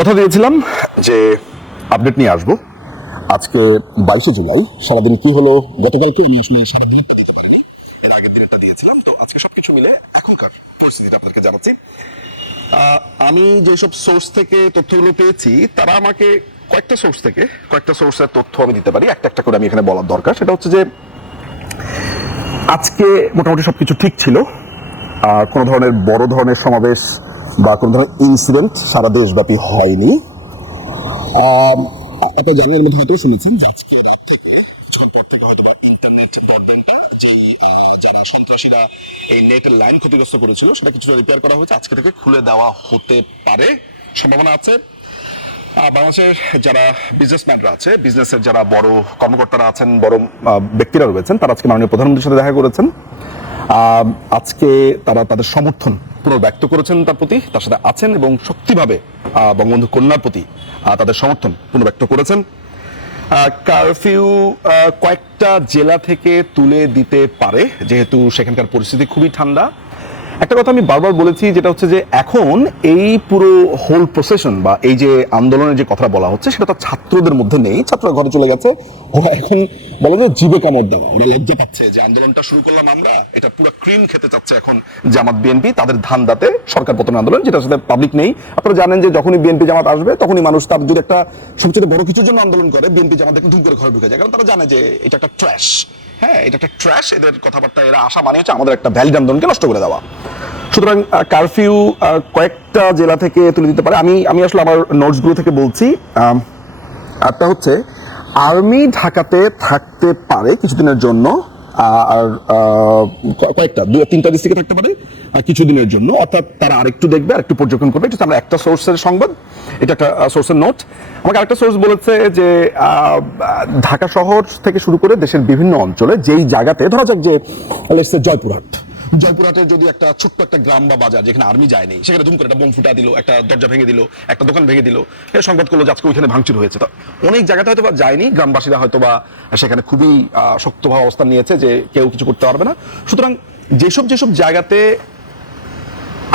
কথা দিয়েছিলাম যে আপডেট নিয়ে আসব। আজকে বাইশে জুলাই, সারাদিন কি হলো? গতকালকে আমি আসলে সারাদিন এর আগের দিনটা দিয়েছিলাম, তো আজকে সবকিছু মিলে এখনকার পরিস্থিতিটা আপনাকে জানাচ্ছি আমি যেসব সোর্স থেকে তথ্যগুলো পেয়েছি, তারা আমাকে কয়েকটা সোর্স থেকে, কয়েকটা সোর্সের তথ্য আমি দিতে পারি, একটা একটা করে আমি এখানে বলার দরকার। সেটা হচ্ছে যে, আজকে মোটামুটি সবকিছু ঠিক ছিল। আর কোনো ধরনের বড় ধরনের সমাবেশ বা কোনো ধরনের ইনসিডেন্ট সারা দেশব্যাপী হয়নি। আপনারা জানেন মধ্যে হয়তো শুনেছেন যে আজকে রাত থেকে পর থেকে হয়তো বা ইন্টারনেট ব্রডব্যান্ডটা যেই যারা সন্ত্রাসীরা এই নেটের লাইন ক্ষতিগ্রস্ত করেছিল, সেটা কিছুটা রিপেয়ার করা হয়েছে। আজকে থেকে খুলে দেওয়া হতে পারে। সম্ভাবনা আছে। বাংলাদেশের যারা বিজনেসম্যানরা আছে বিজনেসের যারা বড় কর্মকর্তারা আছেন, বড় ব্যক্তিরা রয়েছেন, তারা আজকে মাননীয় প্রধানমন্ত্রীর সাথে দেখা করেছেন। আজকে তারা তাদের সমর্থন পুনর্ব্যক্ত করেছেন তার প্রতি, তার সাথে আছেন এবং শক্তিভাবে বঙ্গবন্ধু কন্যার প্রতি তাদের সমর্থন পুনর্ব্যক্ত করেছেন। কারফিউ কয়েকটা জেলা থেকে তুলে দিতে পারে, যেহেতু সেখানকার পরিস্থিতি খুবই ঠান্ডা। একটা কথা আমি বারবার বলেছি, যেটা হচ্ছে যে এখন এই পুরো হোল প্রসেশন বা এই যে আন্দোলনের যে কথা বলা হচ্ছে, সেটা তো ছাত্রদের মধ্যে নেই। ছাত্ররা ঘরে চলে গেছে, ওরা এখন বলা যায় জীবে কামড় দেওয়া ওরা লজ্জা পাচ্ছে যে আন্দোলনটা শুরু করলাম আমরা, এটা পুরো ক্রিম খেতে চাচ্ছে এখন জামাত বিএনপি তাদের ধান দাতে সরকার পতন আন্দোলন, যেটার সাথে পাবলিক নেই। আপনারা জানেন যে যখনই বিএনপি জামাত আসবে, তখনই মানুষ তার যদি একটা সবচেয়ে বড় কিছুর জন্য আন্দোলন করে বিএনপি জামাত দেখে ধুম করে ঘরে ঢুকে যায়, কারণ তারা জানে যে এটা একটা ট্র্যাশ হ্যাঁ এটা একটা ট্র্যাশ এদের কথাবার্তা, এরা আশা মানে হচ্ছে আমাদের একটা ভ্যালিড আন্দোলনকে নষ্ট করে দেওয়া। সুতরাং কারফিউ কয়েকটা জেলা থেকে তুলে দিতে পারে। আমি আমি আসলে আমার নোটসগুলো থেকে বলছি একটা হচ্ছে আর্মি ঢাকাতে থাকতে পারে কিছুদিনের জন্য। আর কয়েকটা, দু তিনটা ডিস্ট্রিক্টে থাকতে পারে কিছুদিনের জন্য। অর্থাৎ তারা আরেকটু দেখবে, আরেকটু পর্যবেক্ষণ করবে। এটা আমরা একটা সোর্সের সংবাদ, এটা একটা সোর্সের নোট আমাকে আরেকটা সোর্স বলেছে যে ঢাকা শহর থেকে শুরু করে দেশের বিভিন্ন অঞ্চলে যেই জায়গাতে, ধরা যাক যে জয়পুরহাট। জয়পুরহাটের যদি একটা ছোট্ট একটা গ্রাম বা বাজার যেখানে আর্মি যায়নি সেখানে ধুম করে একটা বোম ফুটা দিল, একটা দরজা ভেঙে দিল, একটা দোকান ভেঙে দিল এ সংবাদ করল যে আজকে ওইখানে ভাঙচুর হয়েছে। তো অনেক জায়গাতে হয়তো বা যায়নি, গ্রামবাসীরা হয়তো বা সেখানে খুবই শক্তভাবে অবস্থান নিয়েছে যে কেউ কিছু করতে পারবে না। সুতরাং যেসব যেসব জায়গাতে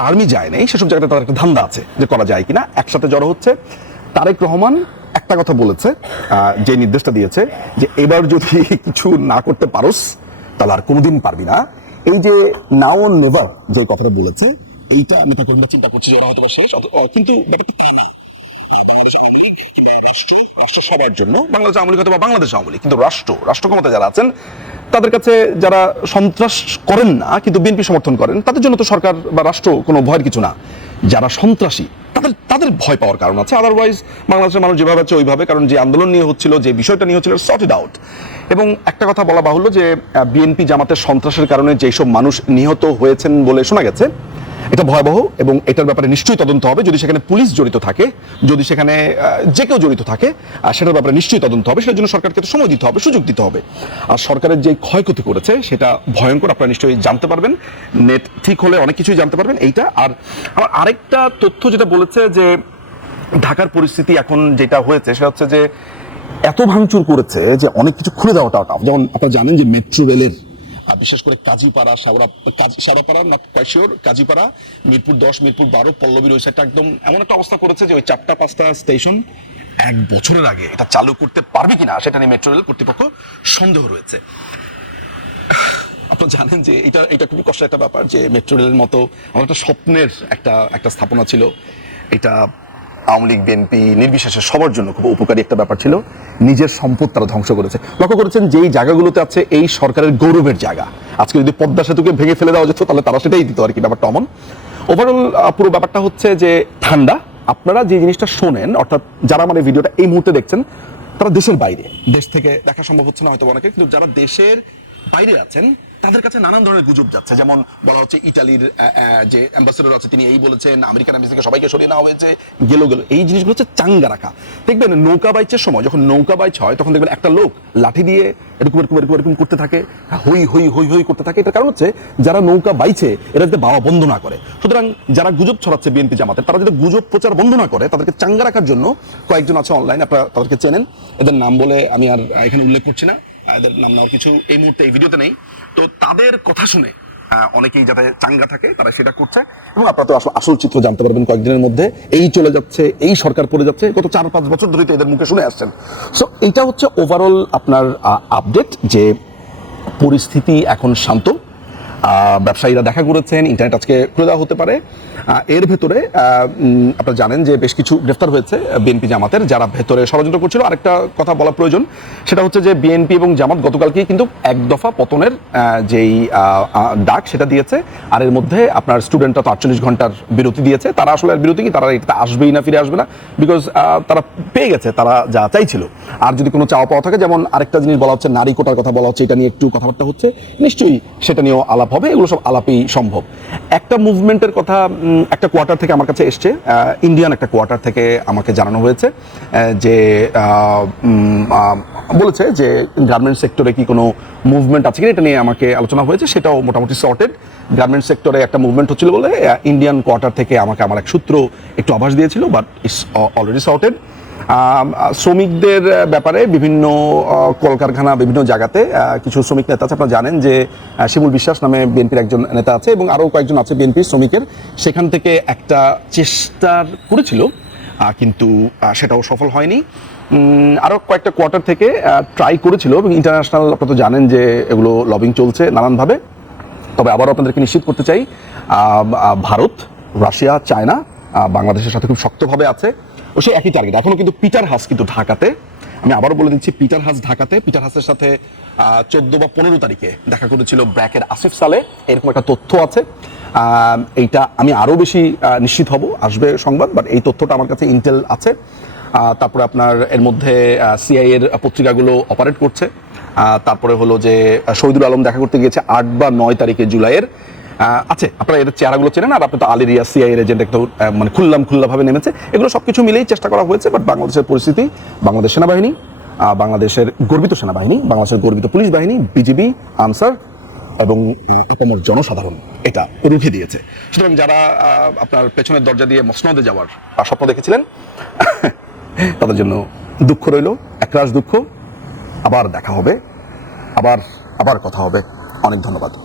আর্মি যায় নাই, সেসব জায়গাতে তাদের একটা ধান্দা আছে যে করা যায় কিনা। একসাথে জড়ো হচ্ছে তারেক রহমান, একটা কথা বলেছে যে নির্দেশটা দিয়েছে যে এবার যদি কিছু না করতে পারোস, তাহলে আর কোনোদিন পারবি না। এই যে নাও নেভার যে কথাটা বলেছে, এইটা আমি তখন চিন্তা করছি ওরা হয়তো শেষ কিন্তু। রাষ্ট্র সবার জন্য বাংলাদেশ আওয়ামী লীগ অথবা বাংলাদেশ আওয়ামী কিন্তু রাষ্ট্র রাষ্ট্র ক্ষমতা যারা আছেন, তাদের কাছে যারা সন্ত্রাস করেন না, কিন্তু বিএনপি সমর্থন করেন, তাদের জন্য তো সরকার বা রাষ্ট্র কোনো ভয়ের কিছু না যারা সন্ত্রাসী তাদের তাদের ভয় পাওয়ার কারণ আছে। আদারওয়াইজ বাংলাদেশের মানুষ যেভাবে আছে, ওইভাবে, কারণ যে আন্দোলন নিয়ে হচ্ছিল, যে বিষয়টা নিয়ে হচ্ছিল সর্টেড আউট এবং একটা কথা বলা বাহুল্য যে বিএনপি জামাতের সন্ত্রাসের কারণে যেসব মানুষ নিহত হয়েছেন বলে শোনা গেছে এটা ভয়াবহ এবং এটার ব্যাপারে নিশ্চয়ই তদন্ত হবে। যদি সেখানে পুলিশ জড়িত থাকে যদি সেখানে যে কেউ জড়িত থাকে আহ, সেটার ব্যাপারে নিশ্চয়ই তদন্ত হবে। সেটার জন্য সরকারকে তো সময় দিতে হবে সুযোগ দিতে হবে। আর সরকারের যে ক্ষয়ক্ষতি করেছে সেটা ভয়ঙ্কর আপনারা নিশ্চয়ই জানতে পারবেন। নেট ঠিক হলে অনেক কিছুই জানতে পারবেন। এইটা আর আমার আরেকটা তথ্য যেটা বলেছে যে ঢাকার পরিস্থিতি এখন যেটা হয়েছে সেটা হচ্ছে যে এত ভাঙচুর করেছে যে অনেক কিছু খুলে দেওয়াটা যেমন আপনারা জানেন যে মেট্রো রেলের আহ, বিশেষ করে কাজীপাড়া কাজ- সারাপাড়া না কৈশোর কাজীপাড়া মিরপুর দশ মিরপুর বারো পল্লবীর ওই সাইডটা একদম এমন একটা অবস্থা করেছে যে ওই চারটা পাঁচটা স্টেশন এক বছরের আগে এটা চালু করতে পারবে কিনা সেটা নিয়ে মেট্রো রেল কর্তৃপক্ষ সন্দেহ রয়েছে। আপনারা জানেন যে এটা এটা খুবই কষ্টের একটা ব্যাপার যে মেট্রো রেলের মতো আমার একটা স্বপ্নের একটা একটা স্থাপনা ছিল। এটা আওয়ামী লীগ বিএনপি নির্বিশেষে সবার জন্য খুব উপকারী একটা ব্যাপার ছিল। নিজের সম্পদ তারা ধ্বংস করেছে। লক্ষ্য করেছেন যেই জায়গাগুলোতে আছে, এই সরকারের গৌরবের জায়গা। আজকে যদি পদ্মা সেতুকে ভেঙে ফেলে দেওয়া যেত, তাহলে তারা সেটাই দিত আর কি, ব্যাপারটা অমন। ওভারঅল পুরো ব্যাপারটা হচ্ছে যে, ঠান্ডা। আপনারা যে জিনিসটা শোনেন, অর্থাৎ যারা আমার এই ভিডিওটা এই মুহূর্তে দেখছেন, তারা দেশের বাইরে। দেশ থেকে দেখা সম্ভব হচ্ছে না হয়তো অনেকে, কিন্তু যারা দেশের বাইরে আছেন, তাদের কাছে নানান ধরনের গুজব যাচ্ছে। যেমন বলা হচ্ছে ইটালির যে অ্যাম্বাসেডর আছে, তিনি এই বলেছেন, আমেরিকান থেকে সবাইকে সরিয়ে নেওয়া হয়েছে, গেল গেল। এই জিনিসগুলো হচ্ছে চাঙ্গা রাখা। দেখবেন, নৌকা বাইচের সময় যখন নৌকা বাইচ হয়, তখন দেখবেন একটা লোক লাঠি দিয়ে এরকম এরকম এরকম এরকম করতে থাকে হই হই হই হই করতে থাকে। এটার কারণ হচ্ছে, যারা নৌকা বাইছে এরা যাতে বাবা বন্ধ না করে। সুতরাং যারা গুজব ছড়াচ্ছে বিএনপি জামাতে, তারা যদি গুজব প্রচার বন্ধ না করে, তাদেরকে চাঙ্গা রাখার জন্য কয়েকজন আছে অনলাইন আপনারা তাদেরকে চেনেন। এদের নাম বলে আমি আর এখানে উল্লেখ করছি না। নাম নেওয়ার কিছু এই মুহূর্তে এই ভিডিওতে নেই। তো তাদের কথা শুনে অনেকেই যাতে চাঙ্গা থাকে, তারা সেটা করছে। এবং আপনারা তো আসলে আসল চিত্র জানতে পারবেন কয়েকদিনের মধ্যে। এই চলে যাচ্ছে, এই সরকার পড়ে যাচ্ছে, গত চার পাঁচ বছর ধরে এদের মুখে শুনে আসছেন। সো এটা হচ্ছে ওভারঅল আপনার আপডেট যে পরিস্থিতি এখন শান্ত। ব্যবসায়ীরা দেখা করেছেন ইন্টারনেট আজকে খুলে দেওয়া হতে পারে। এর ভেতরে আপনারা জানেন যে বেশ কিছু গ্রেফতার হয়েছে বিএনপি জামাতের, যারা ভেতরে ষড়যন্ত্র করছিল। আরেকটা কথা বলা প্রয়োজন, সেটা হচ্ছে যে বিএনপি এবং জামাত গতকালকেই কিন্তু এক দফা পতনের যেই ডাক সেটা দিয়েছে। আর এর মধ্যে আপনার স্টুডেন্টরা তো আটচল্লিশ ঘণ্টার বিরতি দিয়েছে। তারা আসলে আর বিরতি কি? তারা এটা আসবেই না, ফিরে আসবে না। বিকজ তারা পেয়ে গেছে, তারা যা চাইছিল। আর যদি কোনো চাওয়া পাওয়া থাকে, যেমন আরেকটা জিনিস বলা হচ্ছে, নারী কোটার কথা বলা হচ্ছে, এটা নিয়ে একটু কথাবার্তা হচ্ছে, নিশ্চয়ই সেটা নিয়েও আলাপ হবে। এগুলো সব আলাপেই সম্ভব। একটা মুভমেন্টের কথা একটা কোয়ার্টার থেকে আমার কাছে এসছে ইন্ডিয়ান একটা কোয়ার্টার থেকে আমাকে জানানো হয়েছে যে বলেছে যে গার্মেন্ট সেক্টরে কি কোনো মুভমেন্ট আছে কি এটা নিয়ে আমাকে আলোচনা হয়েছে, সেটাও মোটামুটি সর্টেড গার্মেন্ট সেক্টরে একটা মুভমেন্ট হচ্ছিল বলে ইন্ডিয়ান কোয়ার্টার থেকে আমাকে আমার এক সূত্র একটু আভাস দিয়েছিল বাট ইটস অলরেডি সর্টেড শ্রমিকদের ব্যাপারে বিভিন্ন কলকারখানা বিভিন্ন জায়গাতে কিছু শ্রমিক নেতা আছে। আপনারা জানেন যে শিমুল বিশ্বাস নামে বিএনপির একজন নেতা আছে এবং আরও কয়েকজন আছে বিএনপির শ্রমিকের। সেখান থেকে একটা চেষ্টার করেছিল কিন্তু সেটাও সফল হয়নি। আরও কয়েকটা কোয়ার্টার থেকে ট্রাই করেছিল এবং ইন্টারন্যাশনাল, আপনারা তো জানেন যে, এগুলো লবিং চলছে নানানভাবে। তবে আবারও আপনাদেরকে নিশ্চিত করতে চাই ভারত, রাশিয়া, চায়না বাংলাদেশের সাথে খুব শক্তভাবে আছে। ও সেই একই টার্গেট এখনও কিন্তু পিটার হাস কিন্তু ঢাকাতে। আমি আবারও বলে দিচ্ছি পিটার হাস ঢাকাতে পিটার হাসের সাথে চোদ্দ বা পনেরো তারিখে দেখা করেছিল ব্র্যাকের আসিফ সালে। এরকম একটা তথ্য আছে। এইটা আমি আরও বেশি নিশ্চিত হব, আসবে সংবাদ বাট এই তথ্যটা আমার কাছে ইন্টেল আছে। তারপরে আপনার এর মধ্যে সিআই এর পত্রিকাগুলো অপারেট করছে। তারপরে হলো যে শহীদুল আলম দেখা করতে গিয়েছে আট বা নয় তারিখে জুলাইয়ের। আছে। আপনারা এদের চেহারাগুলো চেনেন আর আপনি তো আলী রিয়া সিআই এর এজেন্ট একটু মানে খুল্লাম খুল্লাভাবে নেমেছে। এগুলো সব কিছু মিলেই চেষ্টা করা হয়েছে বাট বাংলাদেশের পরিস্থিতি বাংলাদেশ সেনাবাহিনী বাংলাদেশের গর্বিত সেনাবাহিনী বাংলাদেশের গর্বিত পুলিশ বাহিনী বিজিবি আনসার এবং আহ, জনসাধারণ এটা রুখে দিয়েছে। সুতরাং যারা আপনার পেছনের দরজা দিয়ে মসনদে যাওয়ার স্বপ্ন দেখেছিলেন তাদের জন্য দুঃখ রইল একরাশ দুঃখ। আবার দেখা হবে আবার আবার কথা হবে। অনেক ধন্যবাদ।